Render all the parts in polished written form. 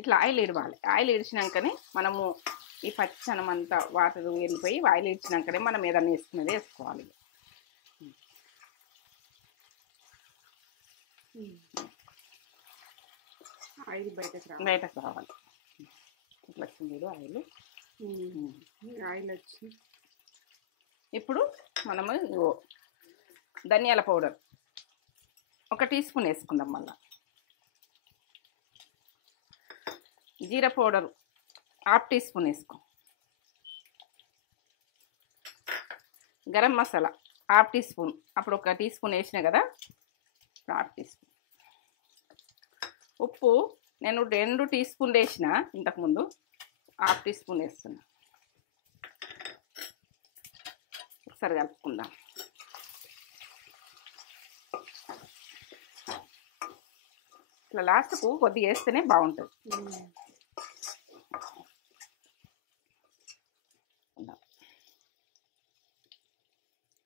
ఇట్లా oil ఇడవాలి. Oil ఇడిచినాకనే మనము ఈ పచ్చనం అంతా వాటర్ వెళ్ళిపోయి ఆయిల్ ఇడిచినాకనే మనం ఏదన్నా వేసుకునేది వేసుకోవాలి. ఆయిల్ బయటకు రావాలి. ఇట్లా వచ్చింది ఆయిల్. ఆయిల్ వచ్చి ఇప్పుడు మనము ధనియాల పౌడర్ 1 టీ స్పూన్ వేసుకుందాం. మళ్ళీ జీరా పౌడర్ 1/2 టీ స్పూన్ వేసుకో. Garam masala 1/2 teaspoon. అప్పుడు 1 టీ స్పూన్ వేసిన కదా, 1/2 టీ స్పూన్. ఉప్పు నేను 2 టీ స్పూన్లు వేసిన ఇంతకుముందు, 1/2 టీ స్పూన్ వేస్తున్నా. ఒకసారి కలుపుకుందాం. ఇట్లా లాస్ట్కు కొద్దిగా వేస్తేనే బాగుంటుంది.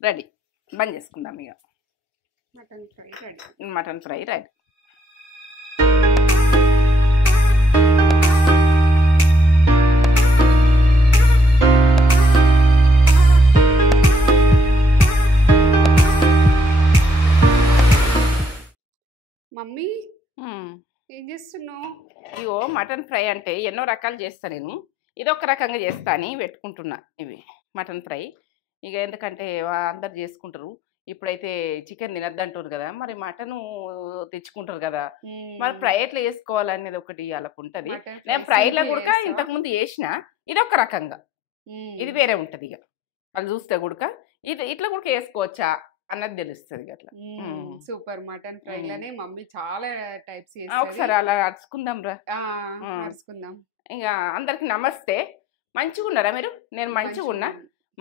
రెడీ. బంద్ చేసుకుందాం. ఇక mutton fry ready. Mutton fry ready. Mummy ఏం చేస్తున్నావు? ఇగో మటన్ ఫ్రై అంటే ఎన్నో రకాలు చేస్తా నేను. ఇదొక రకంగా చేస్తా అని పెట్టుకుంటున్నా. ఇవి మటన్ ఫ్రై. ఇక ఎందుకంటే అందరు చేసుకుంటారు. ఇప్పుడైతే చికెన్ తినద్దంటారు కదా, మరి మటన్ తెచ్చుకుంటారు కదా, మరి ఫ్రై ఎట్లా చేసుకోవాలనేది ఒకటి వాళ్ళకు ఉంటుంది. నేను ఫ్రైలో కూడా ఇంతకుముందు చేసిన. ఇదొక రకంగా, ఇది వేరే ఉంటుంది. ఇక వాళ్ళు చూస్తే కూడా ఇది ఇట్లా కూడా వేసుకోవచ్చా అన్నది తెలుస్తుంది. అట్లా సూపర్. మటన్ ఫ్రై లోనే మమ్మీ చాలా టైప్స్ ఒకసారి అలా అరుచుకుందాం రా. అరుచుకుందాం. ఇక అందరికి నమస్తే. మంచిగా ఉన్నారా మీరు? నేను మంచిగా ఉన్నా.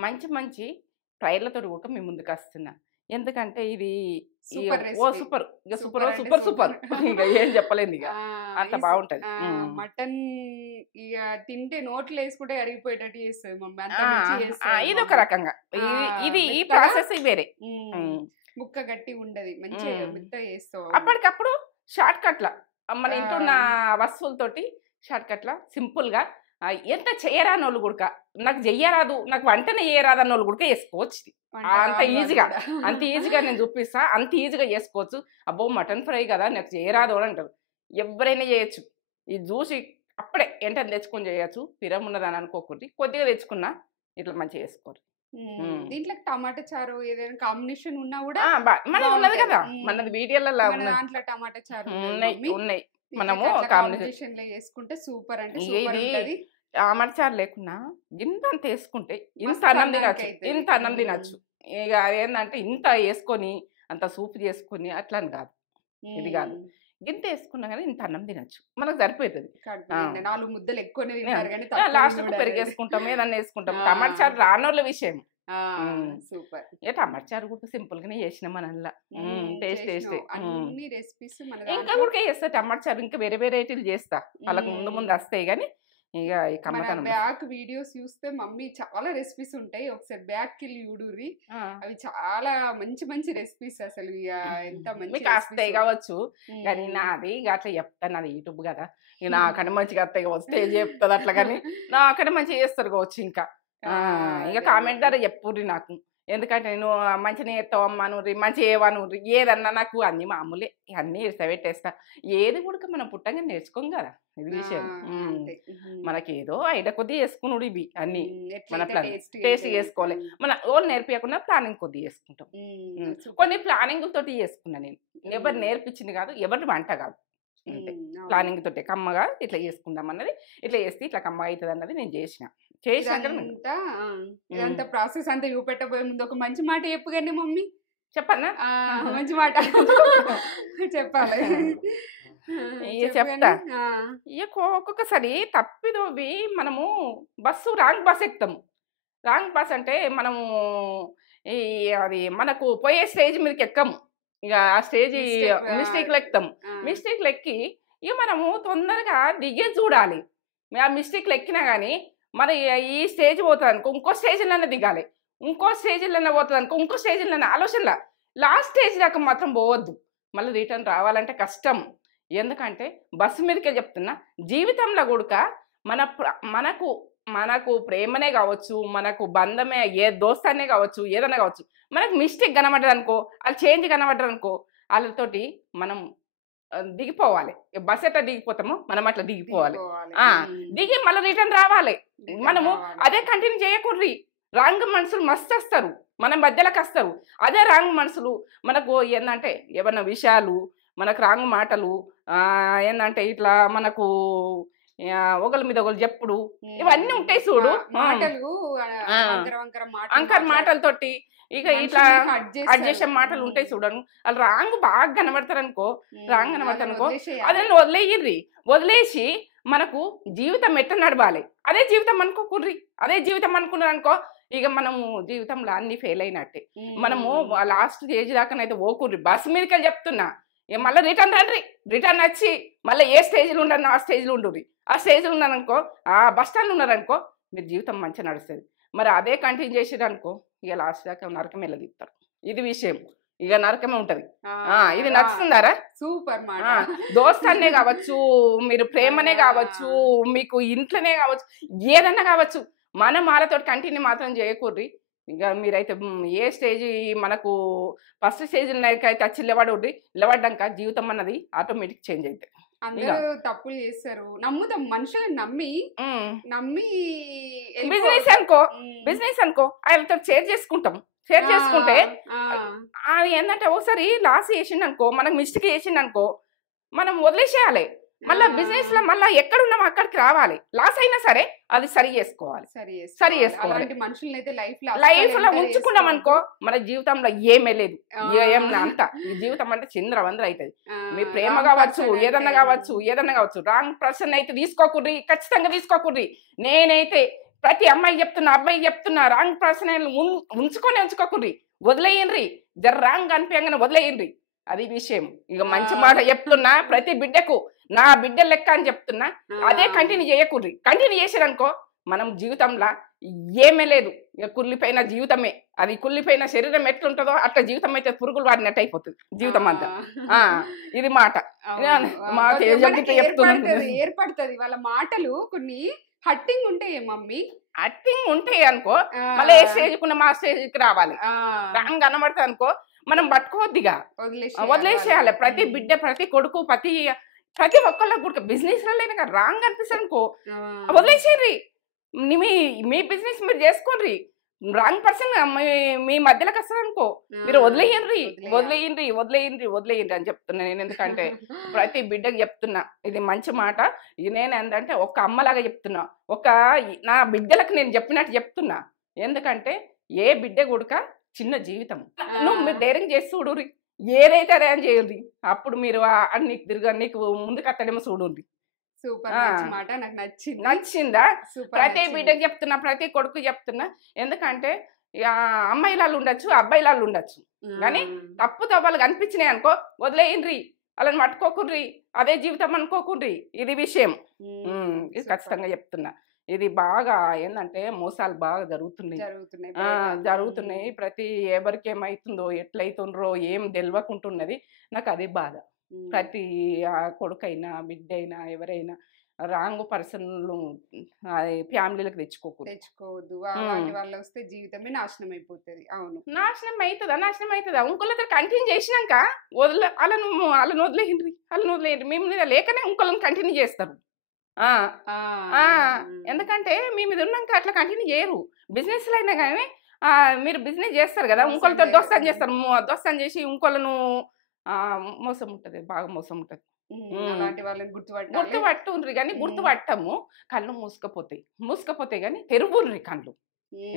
మంచి ఫ్రైలతో కూడా మీ ముందుకు వస్తున్నా. ఎందుకంటే ఇది సూపర్ సూపర్ సూపర్ సూపర్. ఇక ఏం చెప్పలేదు. ఇక అంత బాగుంటది మటన్. ఇక తింటే నోట్లో వేసుకుంటే అరిగిపోయేటట్టు చేస్తుంది మమ్మీ. ఇది ఒక రకంగా. ఇది ఈ ప్రాసెస్ వేరే. ముక్క గట్టి ఉండదు, మంచిగా మెత్తగా చేస్తావు. అప్పటికప్పుడు షార్ట్ కట్ల మన ఇంట్లో ఉన్న వస్తువులతోటి షార్ట్ కట్ల సింపుల్ గా. ఎంత చేయరాని వాళ్ళు కూడా, నాకు చెయ్యరాదు, నాకు వంటనే చేయరాదు అన్న వాళ్ళు కూడా వేసుకోవచ్చు. అంత ఈజీగా నేను చూపిస్తా. అంత ఈజీగా చేసుకోవచ్చు. అబ్బో మటన్ ఫ్రై కదా నాకు చేయరాదు అని అంటారు. ఎవరైనా చేయొచ్చు. ఇది చూసి అప్పుడే ఏంటని తెచ్చుకొని చేయొచ్చు. పిరం ఉన్నదని అనుకోకూడదు. కొద్దిగా తెచ్చుకున్నా ఇట్లా మంచిగా చేసుకోరు. దీంట్లో టమాటా చారు ఏదైనా కాంబినేషన్ ఉన్నా కూడా మనది ఉన్నది కదా, మనది వీడియోలలో దాంట్లో టమాటా చారు ఉన్నాయి. మనము కాంబినేషన్ లో చేసుకుంటే సూపర్. అంటే టమాటా చారు లేకున్నా ఇంత అంత వేసుకుంటే ఇంత అన్నం తినచ్చు. ఇక ఏంటంటే ఇంత వేసుకొని అంత సూప్ చేసుకొని అట్లా అని కాదు. ఇది కాదు, గింత వేసుకున్నా కానీ ఇంత అన్నం తినచ్చు. మనకు సరిపోతుంది. 4 ముద్దలు ఎక్కువనే లాస్ట్ పెరిగేసుకుంటాం, ఏదన్నా వేసుకుంటాం. టమాటా చారు రానోళ్ళ విషయం. సూపర్. టమాటా చారు కూడా సింపుల్ గానే చేసినాం మనల్లా. టేస్ట్ రెసిపీస్ ఇంకా కూడా చేస్తా. టమాటా చారు ఇంకా వేరే వెరైటీలు చేస్తా. వాళ్ళకు ముందు వస్తాయి. కానీ ఇక బ్యాక్ వీడియోస్ చూస్తే మమ్మీ చాలా రెసిపీస్ ఉంటాయి. ఒకసారి బ్యాక్ కి చూడుర్రి. అవి చాలా మంచి రెసిపీస్. అసలు ఎంత మంచి వస్తాయి కావచ్చు. కానీ నాది అట్లా చెప్తాను. నాది యూట్యూబ్ కదా, ఇక నాకన్నా మంచిగా వస్తాయి కావచ్చు. స్టేజ్ చెప్తుంది అట్లా. కానీ నాకన్నా మంచిగా చేస్తారు కావచ్చు. ఇంకా ఇక కామెంట్ ద్వారా చెప్పుర్రి నాకు. ఎందుకంటే నేను మంచిగా చేస్తావమ్మా నువ్వు, మంచిగా ఏవా నువ్వు, ఏదన్నా నాకు అన్ని మామూలే. అన్నీ పెట్టేస్తా. ఏది కూడా మనం పుట్టంగా నేర్చుకోం కదా. ఇది విషయం. మనకి ఏదో ఐడియా కొద్ది చేసుకున్నాడు. ఇవి అన్ని మన టేస్ట్ చేసుకోవాలి. మన ఓన్ నేర్పించకుండా ప్లానింగ్ కొద్ది చేసుకుంటాం. కొన్ని ప్లానింగ్ తోటి చేసుకున్నా నేను. ఎవరు నేర్పించింది కాదు, ఎవరి వంట కాదు. అంతే ప్లానింగ్ తోటి కమ్మగా ఇట్లా చేసుకుందాం అన్నది. ఇట్లా చేస్తే ఇట్లా కమ్మగా అవుతుంది అన్నది నేను చేసినాక ఇదంతా ప్రాసెస్ అంతా చూపెట్టబోయే ముందు ఒక మంచి మాట చెప్పు. కానీ మమ్మీ చెప్పన్నా? మంచి మాట చెప్పాలి. చెప్తా. ఒక్కొక్కసారి తప్పిదోవి మనము రాంగ్ బస్ ఎక్కుతాము. రాంగ్ బస్ అంటే మనము అది మనకు పోయే స్టేజ్ మీదకి ఎక్కము. ఇక ఆ స్టేజ్ మిస్టేక్లు ఎక్కుతాము. మిస్టేక్లు ఎక్కి ఇక మనము తొందరగా దిగే చూడాలి. ఆ మిస్టేక్లు ఎక్కినా కానీ మరి ఈ స్టేజ్ పోతుంది అనుకో, ఇంకో స్టేజ్లోనే దిగాలి. ఇంకో స్టేజ్లోనే పోతుంది అనుకో, ఇంకో స్టేజ్లోనే ఆలోచనలా లాస్ట్ స్టేజ్ దాకా మాత్రం పోవద్దు. మళ్ళీ రిటర్న్ రావాలంటే కష్టం. ఎందుకంటే బస్సు మీదకే చెప్తున్నా, జీవితంలో కూడా మనకు మనకు ప్రేమనే కావచ్చు, మనకు బంధమే, ఏ దోస్తానే కావచ్చు, ఏదైనా కావచ్చు, మనకు మిస్టేక్ కనబడ్డది అనుకో, వాళ్ళు చేంజ్ కనబడ్డారు అనుకో, వాళ్ళతోటి మనం దిగిపోవాలి. బస్ ఎట్లా దిగిపోతామో మనం అట్లా దిగిపోవాలి. దిగి మళ్ళీ రిటర్న్ రావాలి. మనము అదే కంటిన్యూ చేయకూడదు. రాంగ్ మనుషులు మస్తు వస్తారు, మన మధ్యలోకి వస్తారు. అదే రాంగ్ మనుషులు మనకు ఏంటంటే ఏమన్నా విషయాలు, మనకు రాంగ్ మాటలు, ఏంటంటే ఇట్లా మనకు ఒకరి మీద ఒకరు చెప్పుడు, ఇవన్నీ ఉంటాయి చూడు, అంకర్ మాటలతోటి ఇక ఇట్లా అడ్జస్ట్ మాటలు ఉంటాయి చూడను. వాళ్ళు రాంగ్ బాగా కనబడతారు అనుకో, రాంగ్ కనబడతారు అనుకో, అదే వదిలేయ్యి. వదిలేసి మనకు జీవితం ఎట్లా నడవాలి అదే జీవితం అనుకోకుర్రి. అదే జీవితం అనుకున్నారు అనుకో, ఇక మనము జీవితంలో అన్ని ఫెయిల్ అయినట్టే. మనము లాస్ట్ స్టేజ్ దాకానైతే ఓకుర్రి. బస్సు మీదకి చెప్తున్నా, మళ్ళీ రిటర్న్ రండి. రిటర్న్ వచ్చి మళ్ళీ ఏ స్టేజ్లో ఉండను ఆ స్టేజ్లో ఉండుర్రి. ఆ స్టేజ్లో ఉన్నారనుకో, ఆ బస్ స్టాండ్లో ఉన్నారనుకో, మీరు జీవితం మంచిగా నడుస్తుంది. మరి అదే కంటిన్యూ చేసేదనుకో, ఇక లాస్ట్ దాకా నరకం వెళ్ళదిస్తారు. ఇది విషయం, ఇక నరకమే ఉంటది. ఇది నచ్చుతుందారా? సూపర్. దోస్తాన్నే కావచ్చు, మీరు ప్రేమనే కావచ్చు, మీకు ఇంట్లోనే కావచ్చు, ఏదన్నా కావచ్చు, మనం వాళ్ళతో కంటిన్యూ మాత్రం చేయకూర్రి. ఇక మీరైతే ఏ స్టేజ్ మనకు ఫస్ట్ స్టేజ్ అయితే వచ్చి నిలబడి నిలబడ్డాక జీవితం అన్నది ఆటోమేటిక్ చేంజ్ అవుతుంది. అందరూ తప్పులు చేస్తారు, నమ్ముతాం, మనుషులను నమ్మి బిజినెస్ అనుకో ఆయనతో షేర్ చేసుకుంటే ఏంటంటే ఒకసారి లాస్ చేసిండు అనుకో, మనకు మిస్టేక్ చేసిండు అనుకో, మనం వదిలేసేయాలి. మళ్ళీ బిజినెస్ లో మళ్ళీ ఎక్కడున్నామో అక్కడికి రావాలి. లాస్ అయినా సరే అది సరి చేసుకోవాలి. లైఫ్ లో ఉంచుకున్నాం అనుకో, మన జీవితంలో ఏమే లేదు, ఏం అంత. ఈ జీవితం అంటే చింద్రవంద్ర అవుతుంది. మీ ప్రేమ కావచ్చు, ఏదన్నా కావచ్చు, రాంగ్ పర్సన్ అయితే తీసుకోకూడదు, ఖచ్చితంగా తీసుకోకూడదు. నేనైతే ప్రతి అమ్మాయికి చెప్తున్నా, అబ్బాయికి చెప్తున్నా, రాంగ్ పర్సన్ ఉంచుకోకూడదు, వదిలేయండి. జర రాంగ్ అనిపించగానే వదిలేయండి. అది విషయం. ఇక మంచి మాట చెప్తున్నా ప్రతి బిడ్డకు, నా బిడ్డ లెక్క అని చెప్తున్నా. అదే కంటిన్యూ చేయకూడదు. కంటిన్యూ చేసారనుకో మనం జీవితంలో ఏమీ లేదు. ఇక కుళ్ళిపోయిన జీవితమే. అది కుళ్ళిపోయిన శరీరం ఎట్లుంటుందో అట్లా జీవితం అయితే పురుగులు వాడినట్టు అయిపోతుంది జీవితం అంతా. ఇది మాట ఏర్పడుతుంది. వాళ్ళ మాటలు కొన్ని హట్టింగ్ ఉంటాయి మమ్మీ, హట్టింగ్ ఉంటాయి అనుకో, మళ్ళీ ఏ స్టేజ్కున్న మా స్టేజ్కి రావాలి. రాంగ్ కనబడుతుంది అనుకో, మనం పట్టుకోవద్దిగా, వదిలేసేయాలి. ప్రతి బిడ్డ, ప్రతి కొడుకు, ప్రతి ఒక్కళ్ళకి కూడా బిజినెస్ లో రాంగ్ అనిపిస్తుంది అనుకో, వదిలేసేయండి. మీ బిజినెస్ మీరు చేసుకోండి. రాంగ్ పర్సన్ మీ మధ్యలోకి వస్తారు అనుకో, మీరు వదిలేయండి అని చెప్తున్నా నేను. ఎందుకంటే ప్రతి బిడ్డకి చెప్తున్నా, ఇది మంచి మాట. ఇది నేను ఏంటంటే ఒక అమ్మలాగా చెప్తున్నా, నా బిడ్డలకు నేను చెప్పినట్టు చెప్తున్నా. ఎందుకంటే ఏ బిడ్డ కూడా చిన్న జీవితం, మీరు డైరింగ్ చేసి చూడుర్రి, ఏదైతే అదే అని చేయండి. అప్పుడు మీరు నీకు ముందుకు అత్తడేమో చూడండి. నచ్చిందా? ప్రతి బిడ్డకి చెప్తున్నా, ప్రతి కొడుకు చెప్తున్నా. ఎందుకంటే అమ్మాయిలాళ్ళు ఉండొచ్చు, అబ్బాయిలాళ్ళు ఉండొచ్చు, కానీ తప్పులు కనిపించినాయి అనుకో, వదిలేయండి. వాళ్ళని పట్టుకోకుండ్రి, అదే జీవితం అనుకోకుండ్రి. ఇది విషయం. ఇది ఖచ్చితంగా చెప్తున్నా. ఇది బాగా ఏంటంటే మోసాలు బాగా జరుగుతున్నాయి. ప్రతి ఎవరికి ఏమవుతుందో, ఎట్లయితుండ్రో ఏం తెలియకుంటున్నది. నాకు అదే బాధ. ప్రతి కొడుకైనా, బిడ్డ అయినా, ఎవరైనా రాంగ్ పర్సన్లు ఫ్యామిలీలకు తెచ్చుకోవద్దు. వాళ్ళు వస్తే జీవితమే నాశనం అయిపోతుంది. అవును, నాశనం అవుతుందా? ఇంకోళ్ళతో కంటిన్యూ చేసినాక వాళ్ళని వదిలేయండి. మేము లేకనే ఇంకోళ్ళని కంటిన్యూ చేస్తారు. ఎందుకంటే మీ మీద ఉన్నాక అట్లా కంటిన్యూ చేయరు. బిజినెస్ లో అయినా కానీ మీరు బిజినెస్ చేస్తారు కదా, ఇంకోళ్ళతో దోస్తాన్ చేస్తారు. దోస్తాన్ చేసి ఇంకోళ్ళను మోసం ఉంటుంది, బాగా మోసం ఉంటుంది. గుర్తుపట్టుండ్రి కానీ గుర్తుపట్టము. కళ్ళు మూసుకపోతాయి కానీ తెరువుర్రి కళ్ళు.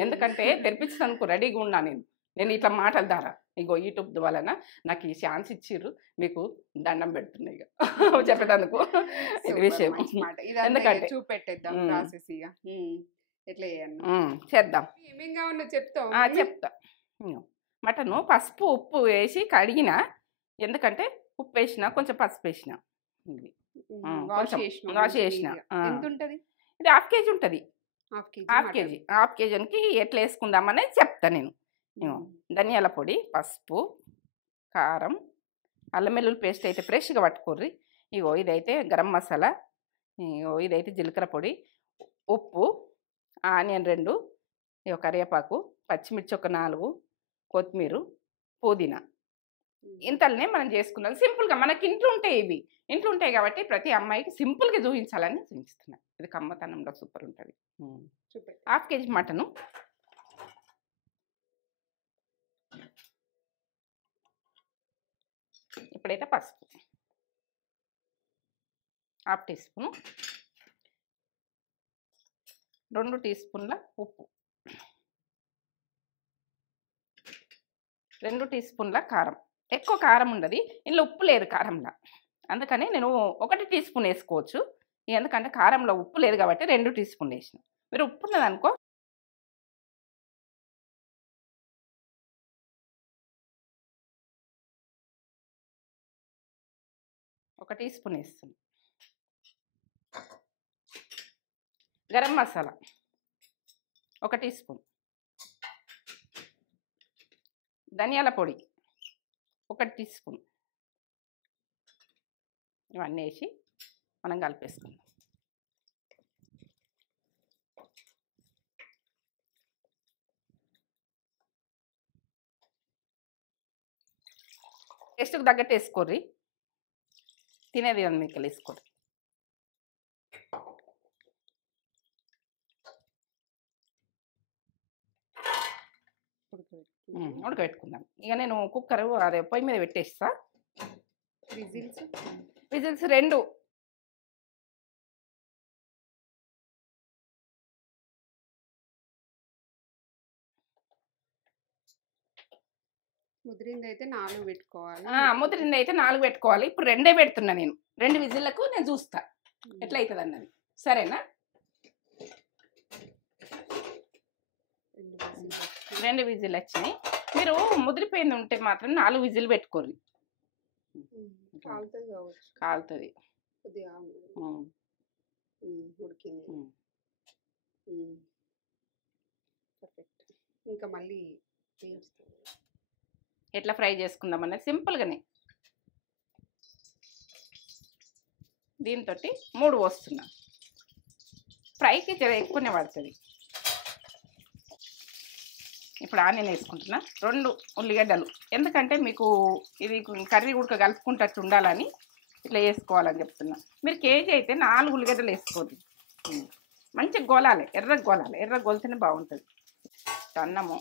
ఎందుకంటే తెరిపించడానికి రెడీగా ఉన్నా నేను ఇట్లా మాటల ద్వారా. ఇగో యూట్యూబ్ వలన నాకు ఈ ఛాన్స్ ఇచ్చిర్రు, మీకు దండం పెడుతున్నాయి చెప్పేటందుకు. ఇది విషయం. ఎందుకంటే చేద్దాం, చెప్తా. మటను పసుపు ఉప్పు వేసి కడిగిన. ఎందుకంటే ఉప్పు వేసిన, కొంచెం పసుపు వేసిన, వాష్ చేసిన. ఇది హాఫ్ కేజీ ఉంటుంది. హాఫ్ కేజీకి ఎట్లా వేసుకుందామనేది చెప్తా నేను. ధనియాల పొడి, పసుపు, కారం, అల్లం వెల్లుల్లి పేస్ట్ అయితే ఫ్రెష్గా పట్టుకోర్రి. ఇగో ఇదైతే గరం మసాలా, ఇగో ఇదైతే జీలకర్ర పొడి, ఉప్పు, ఆనియన్ 2, ఇగో కరివేపాకు, పచ్చిమిర్చి ఒక 4, కొత్తిమీర, పుదీనా. ఇంతలనే మనం చేసుకున్నాం సింపుల్గా. మనకి ఇంట్లో ఉంటాయి ఇవి, ఇంట్లో ఉంటాయి కాబట్టి ప్రతి అమ్మాయికి సింపుల్గా చూపించాలని చూపిస్తున్నా. ఇది కమ్మతనంలో సూపర్ ఉంటుంది. సూపర్. 1/2 kg మటను, ఇప్పుడైతే పసుపు 1/2 టీ స్పూను, 2 టీ స్పూన్ల ఉప్పు, 2 టీ స్పూన్ల కారం. ఎక్కువ కారం ఉండదు ఇందులో, ఉప్పు లేదు కారంలో, అందుకని నేను 1 టీ స్పూన్ వేసుకోవచ్చు. ఎందుకంటే కారంలో ఉప్పు లేదు కాబట్టి 2 టీ స్పూన్లు వేసిన. మీరు ఉప్పు ఉన్నదనుకో 1 టీ స్పూన్ వేస్తుంది. గరం మసాలా 1 టీ స్పూన్, ధనియాల పొడి 1 టీ స్పూన్. ఇవన్నీ వేసి మనం కలిపేసుకుందాం. టేస్ట్కి తగ్గట్టు వేసుకోర్రి, తినేది అని మీకు వేసుకోర్రి. ఉడకబెట్టుకుందాం. ఇక నేను కుక్కర్ అదే పొయ్యి మీద పెట్టేస్తా. విజిల్స్ 2. ముదిరింది అయితే 4 పెట్టుకోవాలి. ముదిరింది అయితే 4 పెట్టుకోవాలి. ఇప్పుడు 2 పెడుతున్నా నేను. 2 విజిల్లకు నేను చూస్తా ఎట్లా అవుతుంది అన్నది. సరేనా? 2 విజిల్ వచ్చినాయి. మీరు ముదిరిపోయింది ఉంటే మాత్రం 4 విజిల్ పెట్టుకోరు, కాలుతుంది. ఇంకా మళ్ళీ ఎట్లా ఫ్రై చేసుకుందాం అనేది సింపుల్గానే. దీంతో 3 పోస్తున్నా. ఫ్రైకి జర ఎక్కువనే పడుతుంది. ఇప్పుడు ఆనియన్ వేసుకుంటున్నా, 2 ఉల్లిగడ్డలు. ఎందుకంటే మీకు ఇది కర్రీ ఉడక కలుపుకుంటట్టు ఉండాలని ఇట్లా వేసుకోవాలని చెప్తున్నా. మీరు కేజీ అయితే 4 ఉల్లిగడ్డలు వేసుకోండి. మంచిగా గోలాలి, ఎర్రగా గోలాలి. ఎర్రగా గోలితేనే బాగుంటుంది. అన్నము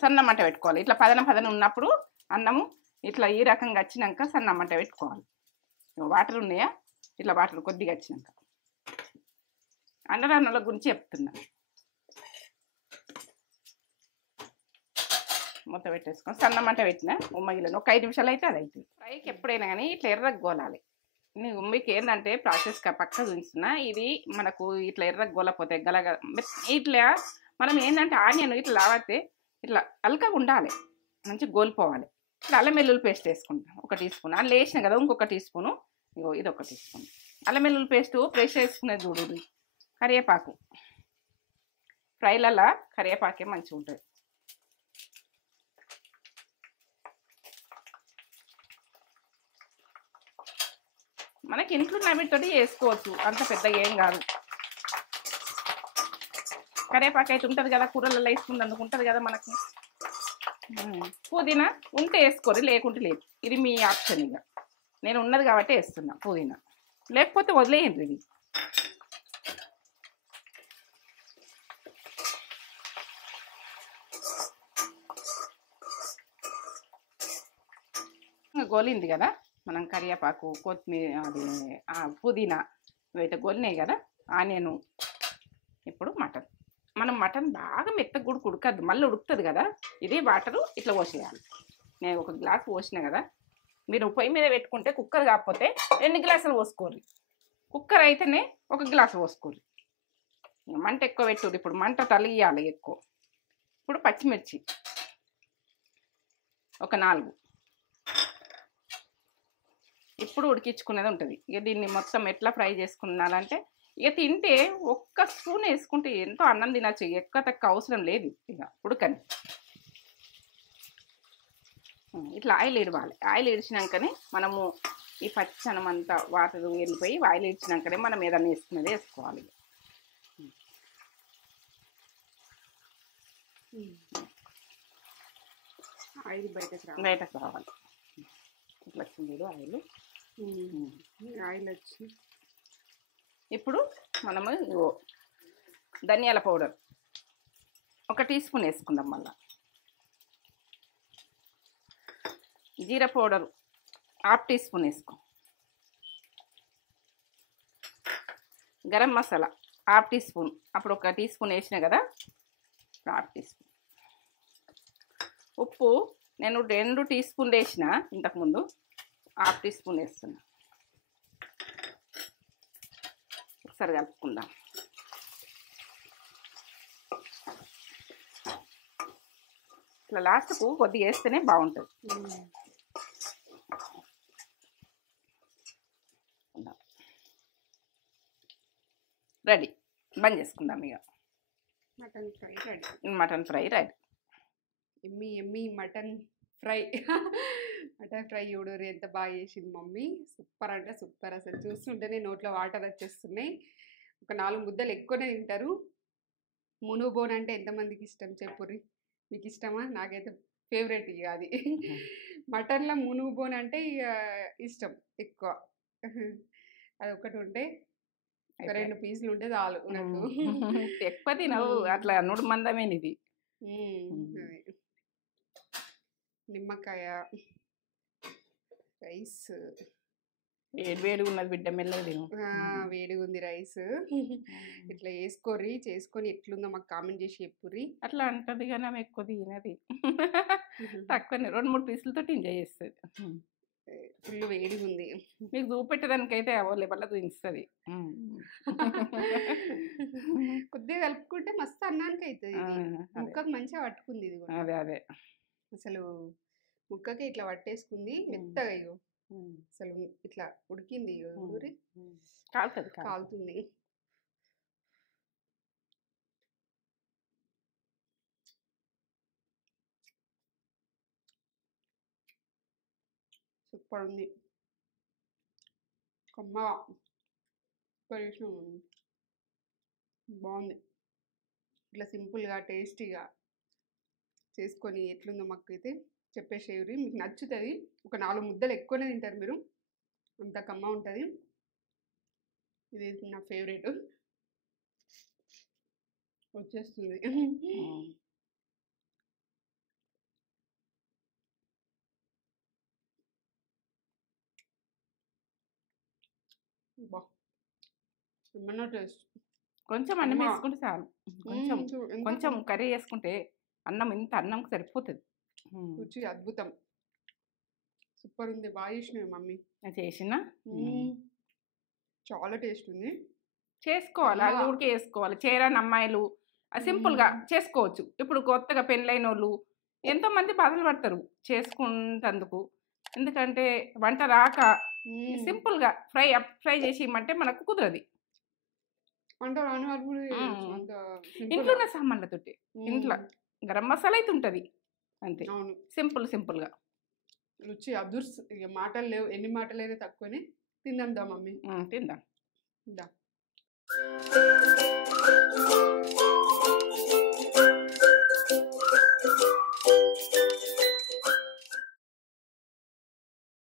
సన్నమంట పెట్టుకోవాలి. ఇట్లా పదన ఉన్నప్పుడు అన్నము ఇట్లా ఈ రకంగా వచ్చినాక సన్నమంట పెట్టుకోవాలి. వాటర్ ఉన్నాయా? ఇట్లా వాటర్ కొద్దిగా వచ్చినాక. అన్నల గురించి చెప్తున్నా. మొత్తం పెట్టేసుకొని సన్నమంట పెట్టిన ఉమ్మగిలను ఒక 5 నిమిషాలు అయితే అది అవుతుంది. ఫ్రైకి ఎప్పుడైనా కానీ ఇట్లా ఎర్రగా గోలాలి. మీకు ఏంటంటే ప్రాసెస్ పక్క చూపిస్తున్నా. ఇది మనకు ఇట్లా ఎర్రగా గోలపోతే గలగ ఇట్లా మనం ఏంటంటే ఆనియన్ ఇట్లా లాగితే ఇట్లా అల్కగా ఉండాలి, మంచిగా గోలిపోవాలి. ఇట్లా అల్లం వెల్లుల్లి పేస్ట్ వేసుకుంటాం 1 టీ స్పూన్. అందులో వేసినా కదా ఇంకొక టీ స్పూను. ఇగో ఇది 1 టీ స్పూన్ అల్లం వెల్లుల్లి పేస్ట్ ఫ్రెష్ వేసుకునేది చూడు. కరివేపాకు, ఫ్రైలలో కరివేపాకే మంచిగా ఉంటుంది. మనకి ఇంట్లో వీటితో వేసుకోవచ్చు, అంత పెద్దగా ఏం కాదు. కరివేపాకు అయితే ఉంటుంది కదా, కూరలలో వేసుకుంది అందుకు ఉంటుంది కదా మనకి. పుదీనా ఉంటే వేసుకోరు, లేకుంటే లేదు. ఇది మీ ఆప్షన్. ఇక నేను ఉన్నది కాబట్టి వేస్తున్నా పుదీనా, లేకపోతే వదిలేయండి. ఇది గోలింది కదా, మనం కరివేపాకు, కొత్తిమీర, అది పుదీనా ఇవైతే గోలినాయి కదా, ఆనియను. ఇప్పుడు మనం మటన్ బాగా మెత్తగా కూడా ఉడకద్దు, మళ్ళీ ఉడుకుతుంది కదా. ఇది వాటరు ఇట్లా పోసేయాలి. నేను 1 గ్లాస్ పోసిన కదా. మీరు పొయ్యి మీద పెట్టుకుంటే కుక్కర్ కాకపోతే 2 గ్లాసులు పోసుకోరు. కుక్కర్ అయితేనే 1 గ్లాసు పోసుకోరు. మంట ఎక్కువ పెట్టుర్రు. ఇప్పుడు మంట తలియాలి ఎక్కువ. ఇప్పుడు పచ్చిమిర్చి ఒక 4. ఇప్పుడు ఉడికించుకునేది ఉంటుంది. ఇక దీన్ని మొత్తం ఎట్లా ఫ్రై చేసుకున్నారంటే, ఇక తింటే 1 స్పూన్ వేసుకుంటే ఎంతో అన్నం తినచ్చు. ఎక్కువ తక్కువ అవసరం లేదు. ఇక ఉడకని ఇట్లా ఆయిల్ ఇడవాలి. ఆయిల్ ఇడిచినాకనే మనము ఈ పచ్చనం అంతా వాటర్ వెళ్ళిపోయి ఆయిల్ ఇడిచినాకనే మనం ఏదైనా వేసుకునేది వేసుకోవాలి. ఆయిల్ బయటకు రావాలి. ఇట్లా వచ్చింది ఆయిల్. ఆయిల్ వచ్చి ఇప్పుడు మనము ధనియాల పౌడర్ 1 టీ స్పూన్ వేసుకుందాం. మళ్ళీ జీరా పౌడర్ 1/2 టీ స్పూన్ వేసుకో. Garam masala 1/2 teaspoon. అప్పుడు 1 టీ స్పూన్ వేసినా కదా, 1/2 టీ స్పూన్. ఉప్పు నేను 2 టీ స్పూన్లు వేసిన ఇంతకుముందు, 1/2 టీ స్పూన్ వేస్తున్నా. ఒకసారి కలుపుకుందాం. ఇట్లా లాస్ట్కు కొద్దిగా వేస్తేనే బాగుంటుంది. రెడీ. బంద్ చేసుకుందాం. ఇక mutton fry ready. Mutton fry ready. ఎమ్మి ఎమ్మి మటన్ ఫ్రై. మటన్ ఫ్రై చూడరు ఎంత బాగా చేసింది మమ్మీ. సూపర్ అంటే సూపర్. అసలు చూస్తుంటేనే నోట్లో వాటర్ వచ్చేస్తున్నాయి. ఒక 4 ముద్దలు ఎక్కువనే తింటారు. మునుగు బోన్ అంటే ఎంతమందికి ఇష్టం చెప్పుర్రి. మీకు ఇష్టమా? నాకైతే ఫేవరెట్ ఇక అది. మటన్లో మునుగు బోన్ అంటే ఇక ఇష్టం ఎక్కువ. అది ఒకటి ఉంటే 2 పీసులు ఉంటే చాలు నాకు. ఎక్కువ తినవు అట్లా. 3 మందమేనిది. నిమ్మకాయ, రైస్. వేడిగా ఉన్నది బిడ్డ, మెల్లగా తిను. వేడిగా ఉంది రైస్. ఇట్లా వేసుకోర్రి, చేసుకొని ఎట్లుందో మాకు కామెంట్ చేసి చెప్పుర్రి. అట్లా అంటది కానీ ఆమె ఎక్కువ తినది. తక్కువనే 2-3 పీసులతో ఎంజాయ్ చేస్తుంది. ఫుల్ వేడిగా ఉంది. మీకు చూపెట్టడానికైతే అవైలబుల్ చూపిస్తుంది. కొద్దిగా కలుపుకుంటే మస్తు అన్నానికి అవుతుంది. ముక్కకు మంచిగా పట్టుకుంది ఇది కూడా. అదే అసలు ముక్కకి ఇట్లా పట్టేసుకుంది మెత్తగా. ఇగో అసలు ఇట్లా ఉడికింది. ఊరి కాలుతుంది. సూపర్ ఉంది. కమ్మగా బాగుంది. ఇట్లా సింపుల్గా టేస్టీగా చేసుకొని ఎట్లుందో మాకు అయితే చెప్పేసేవి. మీకు నచ్చుతుంది. ఒక 4 ముద్దలు ఎక్కువనే తింటారు మీరు. అంత కమ్మ ఉంటుంది. ఇది నా ఫేవరెట్. వచ్చేస్తుంది. ఏమన్నా టేస్ట్. కొంచెం అన్నం వేసుకుంటే చాలు. కొంచెం కర్రీ వేసుకుంటే అన్నం ఇంత అన్నంకి సరిపోతుంది. రుచి అద్భుతం. సూపర్ ఉంది. బాగా చేసినావు మమ్మీ. చేసినా చాలా టేస్ట్ ఉంది. చేసుకోవాలి. అది ఉడికి వేసుకోవాలి. చేరని అమ్మాయిలు సింపుల్గా చేసుకోవచ్చు. ఇప్పుడు కొత్తగా పెళ్ళైన వాళ్ళు ఎంతోమంది బాధలు పడతారు చేసుకుంటందుకు. ఎందుకంటే వంట రాక సింపుల్గా ఫ్రై చేసి ఇమ్మంటే మనకు కుదరది. వంట రాని వాళ్ళు కూడా ఇంట్లో ఉన్న సామాన్లతోటి. ఇంట్లో గరం మసాలా అయితే ఉంటుంది అంతే. సింపుల్గా రుచి అదుర్స్. ఇక మాటలు లేవు. ఎన్ని మాటలైనా తక్కువనే. తిందాం దా మమ్మీ. తిందాం. దా.